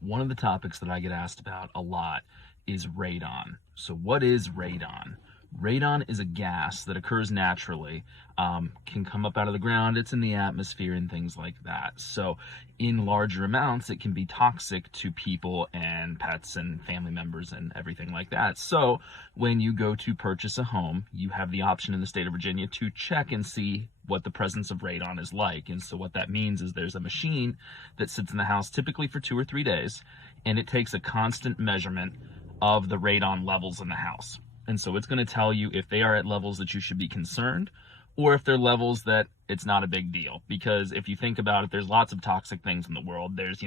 One of the topics that I get asked about a lot is radon. So what is radon? Radon is a gas that occurs naturally, can come up out of the ground, it's in the atmosphere and things like that. So in larger amounts, it can be toxic to people and pets and family members and everything like that. So when you go to purchase a home, you have the option in the state of Virginia to check and see what the presence of radon is like. And so what that means is there's a machine that sits in the house typically for 2 or 3 days, and it takes a constant measurement of the radon levels in the house. And so it's going to tell you if they are at levels that you should be concerned, or if they're levels that it's not a big deal. Because if you think about it, there's lots of toxic things in the world. There's,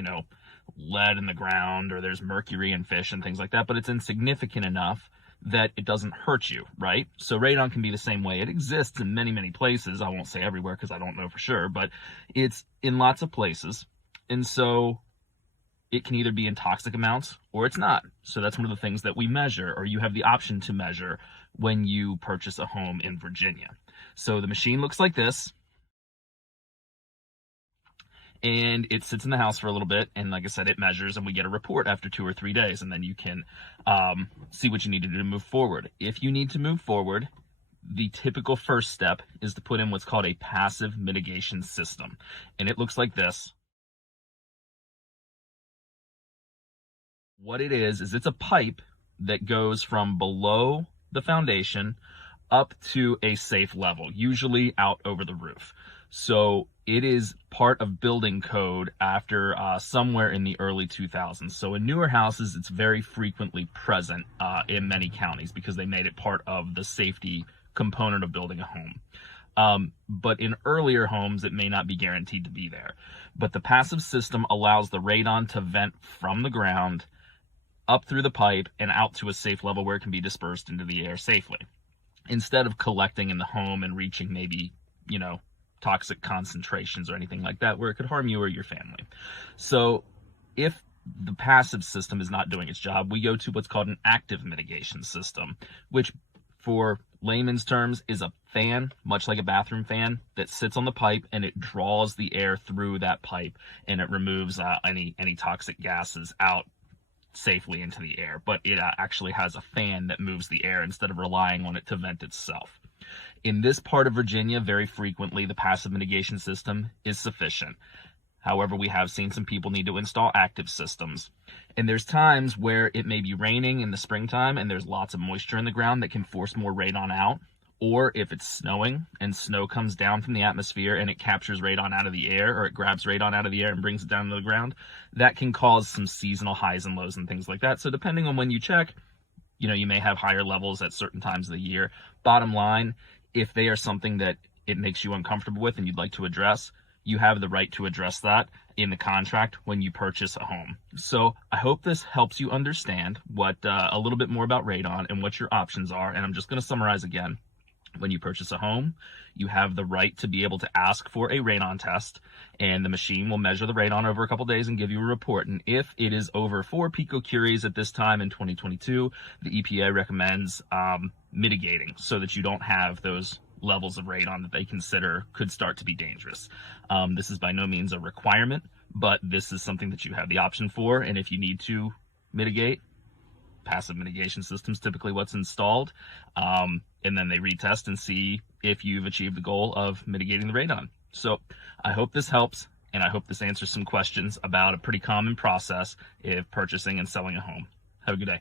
lead in the ground, or there's mercury in fish and things like that, but it's insignificant enough that it doesn't hurt you, right? So radon can be the same way. It exists in many, many places. I won't say everywhere because I don't know for sure, but it's in lots of places. And so it can either be in toxic amounts or it's not. So that's one of the things that we measure, or you have the option to measure when you purchase a home in Virginia. So the machine looks like this, and it sits in the house for a little bit. And like I said, it measures, and we get a report after 2 or 3 days, and then you can see what you need to do to move forward. If you need to move forward, the typical first step is to put in what's called a passive mitigation system. And it looks like this. What it is it's a pipe that goes from below the foundation up to a safe level, usually out over the roof. So it is part of building code after somewhere in the early 2000s. So in newer houses, it's very frequently present in many counties because they made it part of the safety component of building a home. But in earlier homes, it may not be guaranteed to be there. But the passive system allows the radon to vent from the ground up through the pipe and out to a safe level where it can be dispersed into the air safely, instead of collecting in the home and reaching maybe, toxic concentrations or anything like that where it could harm you or your family. So if the passive system is not doing its job, we go to what's called an active mitigation system, which for layman's terms is a fan, much like a bathroom fan, that sits on the pipe, and it draws the air through that pipe, and it removes any toxic gases out safely into the air. But it actually has a fan that moves the air instead of relying on it to vent itself. In this part of Virginia, very frequently the passive mitigation system is sufficient. However, we have seen some people need to install active systems. And there's times where it may be raining in the springtime and there's lots of moisture in the ground that can force more radon out. Or if it's snowing and snow comes down from the atmosphere and it captures radon out of the air, or it grabs radon out of the air and brings it down to the ground, that can cause some seasonal highs and lows and things like that. So depending on when you check, you may have higher levels at certain times of the year. Bottom line, if they are something that it makes you uncomfortable with and you'd like to address, you have the right to address that in the contract when you purchase a home. So I hope this helps you understand what a little bit more about radon and what your options are. And I'm just going to summarize again. When you purchase a home, you have the right to be able to ask for a radon test, and the machine will measure the radon over a couple days and give you a report. And if it is over 4 picocuries at this time in 2022, the EPA recommends mitigating so that you don't have those levels of radon that they consider could start to be dangerous. This is by no means a requirement, but this is something that you have the option for. And if you need to mitigate, passive mitigation systems typically what's installed, and then they retest and see if you've achieved the goal of mitigating the radon. So I hope this helps, and I hope this answers some questions about a pretty common process if purchasing and selling a home. Have a good day.